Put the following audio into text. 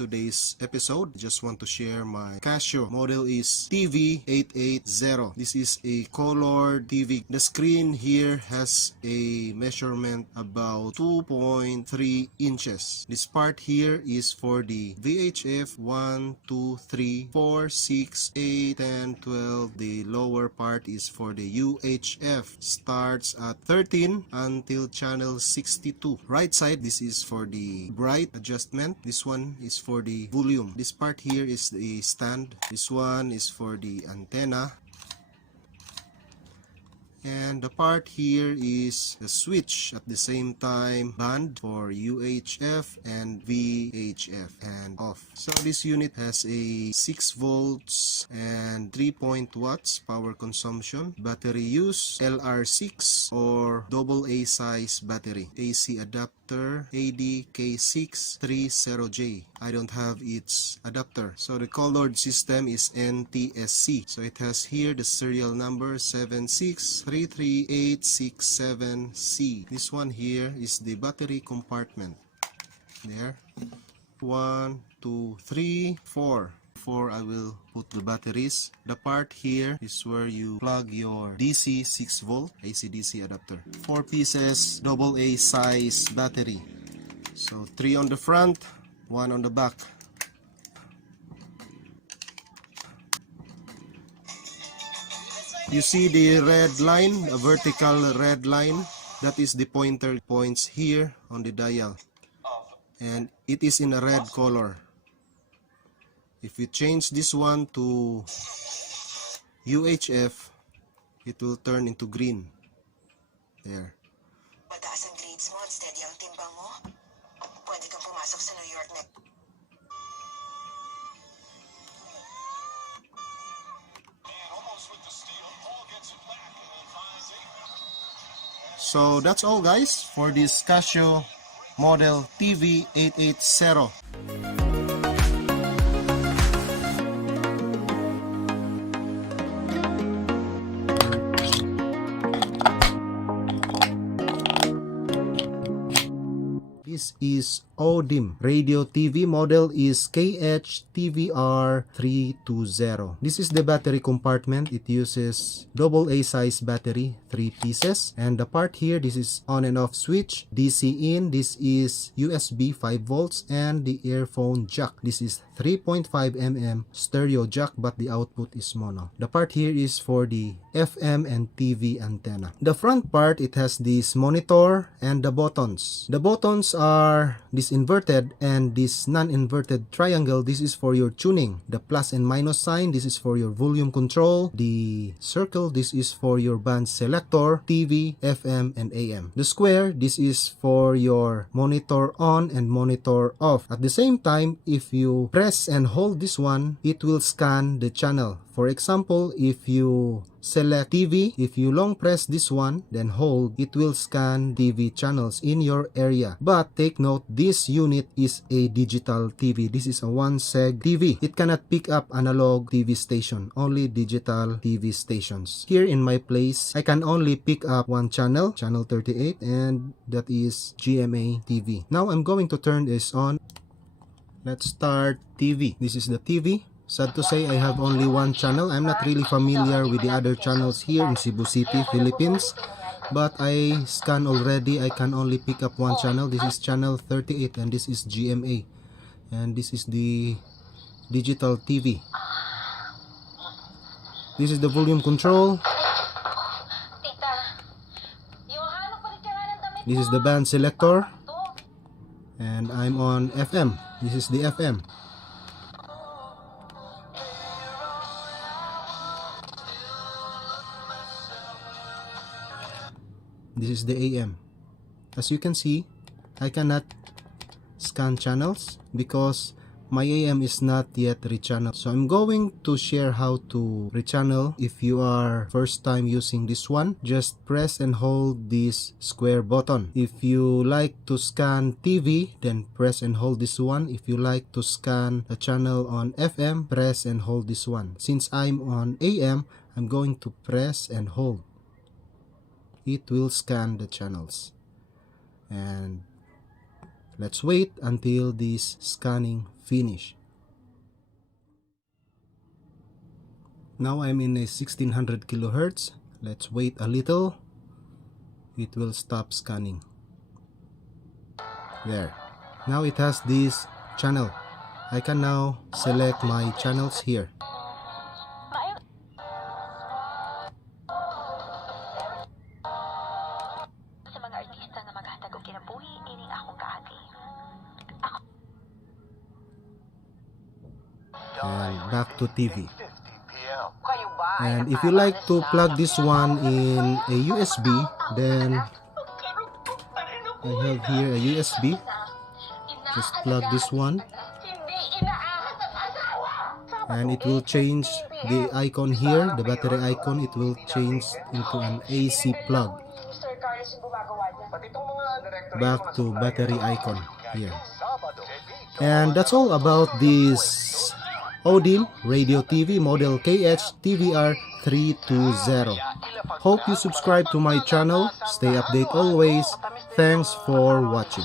today's episode. I just want to share my Casio. Model is TV-880. This is a color TV. The screen here has a measurement about 2.3 inches. This part here is for the VHF 1, 2, 3, 4, 6, 8, 10, 12. The lower part is for the UHF. Starts at 13 until channel 62. Right side, this is for the bright adjustment. This one is for the volume. This part here is the stand. This one is for the antenna. And the part here is the switch, at the same time band for UHF and VHF and off. So this unit has a 6 volts and 3 watts power consumption. Battery use LR6 or AA size battery. AC adapter ADK630J. I don't have its adapter. So the colored system is NTSC. So it has here the serial number 7633867C. This one here is the battery compartment. There. 1, 2, 3, 4. 4 I will put the batteries. The part here is where you plug your DC 6 volt AC/DC adapter. 4 pieces AA size battery. So 3 on the front, 1 on the back. You see the red line, a vertical red line, that is the pointer points here on the dial. And it is in a red color. If you change this one to UHF, it will turn into green. There. Mataas ang grades mo at steady ang timbang mo. Pwede kang pumasok sa New York next. So that's all guys for this Casio model TV-880. This is Odin. Radio TV model is KH-TVR-320. This is the battery compartment. It uses AA size battery, 3 pieces. And the part here, this is on and off switch, DC in, this is USB 5 volts, and the earphone jack. This is 3.5mm stereo jack, but the output is mono. The part here is for the FM and TV antenna. The front part, it has this monitor and the buttons. The buttons are this inverted and this non-inverted triangle. This is for your tuning. The plus and minus sign, this is for your volume control. The circle, this is for your band selector, TV, FM, and AM. The square, this is for your monitor on and monitor off. At the same time, if you press and hold this one, it will scan the channel. For example, if you select TV, if you long press this one, then hold, it will scan TV channels in your area. But take note, this unit is a digital TV. This is a 1-seg TV. It cannot pick up analog TV station, only digital TV stations. Here in my place, I can only pick up one channel, channel 38, and that is GMA TV. Now I'm going to turn this on. Let's start TV. This is the TV. Sad to say, I have only one channel. I'm not really familiar with the other channels here in Cebu City, Philippines. But I scan already. I can only pick up one channel. This is channel 38 and this is GMA. And this is the digital TV. This is the volume control. This is the band selector. And I'm on FM. This is the FM. This is the AM. As you can see, I cannot scan channels because my AM is not yet rechanneled. So I'm going to share how to rechannel. If you are first time using this one, just press and hold this square button. If you like to scan TV, then press and hold this one. If you like to scan a channel on FM, press and hold this one. Since I'm on AM, I'm going to press and hold. It will scan the channels. And let's wait until this scanning finish. Now I'm in a 1600 kilohertz. Let's wait a little. It will stop scanning. There. Now it has this channel. I can now select my channels here. Sa mga artista na maghatag og kinabuhi ining akong kaagi. And back to TV. And if you like to plug this one in a USB, then I have here a USB. Just plug this one, and it will change the icon here, the battery icon. It will change into an AC plug. Back to battery icon here. And that's all about this Odin Radio TV model KH-TVR-320. Hope you subscribe to my channel. Stay updated always. Thanks for watching.